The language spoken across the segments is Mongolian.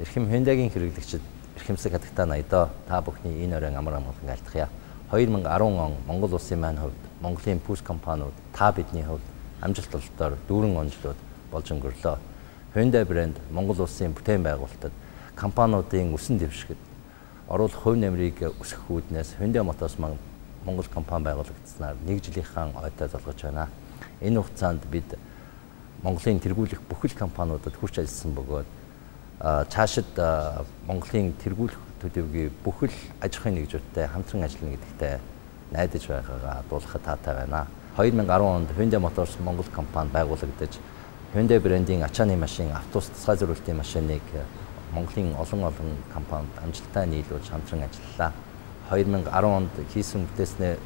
Эрхэм Hyundai-гийн хэрэглэгчид эрхэмсэг хатагтай наядаа та бүхний энэ оройн амар амгалан айлтгая. 2010 он Монгол улсын маань хувьд Монголын пүүс компаниуд та бидний хувьд амжилт ололтоор дүүрэн онцлоод болж өнгөрлөө. Hyundai брэнд Монгол улсын бүтээн байгуулалтад компаниудын өсөн дэвшгэд оруулах хувь нэмрийг өсгөх үүднээс Hyundai Motors маань Монгол компани байгуулагдсанаар 1 жилийнхэн ойтой залгаж байна. Энэ хугацаанд бид Монголын тэргүүлэх бүхэл компаниудад хүрч ажилласан бөгөөд цаашид Монголын тэргүүлэх төдийгүй бүхэл аж ахуйн нэгжүүдтэй хамтран ажиллана гэдэгтээ найдаж байгаагаа дуулахад таатай байна. 2010 онд Hyundai Motors Монгол компани байгуулагдаж Hyundai брендийн ачааны машин, автобус тусгай зориултын машиныг Монголын олон компанид амжилттай нийлүүлж хамтран ажиллалаа. 2010 онд хийсэн бүтээснээ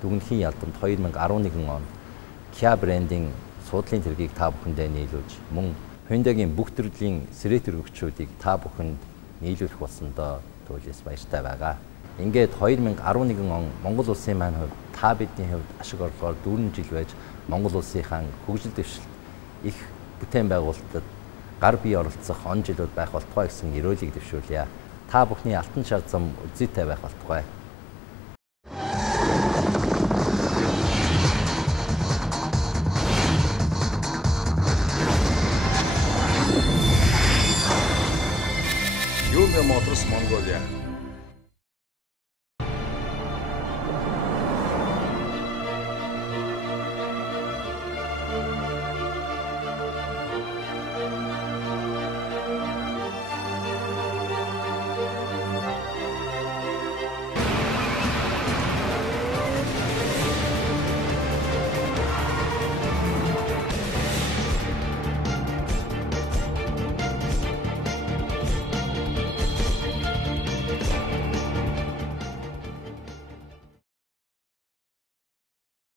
дүгнэхийн ялдамт 2011 онд Kia брендийн суудлын тэргийг та бүхэндээ нийлүүлж мөн Hyundai-гийн бүх төрлийн сэрээ тэргэгчүүдийг та бүхэнд нийлүүлэх болсондоо туйлс баяртай байгаа. Ингээд 2011 он Монгол улсын маань хувьд та бидний хувьд ашиг орлогоор 4 жил байж Монгол улсынхаа хөгжил дэвшилт их бүтээн байгуулалтад гар бие оролцох он жилүүд байх болтугай гэсэн өрөөлийг дэвшүүлье. Та бүхний алтан шар зам үзийтэй байх болтугай. Hyundai Motors Mongolia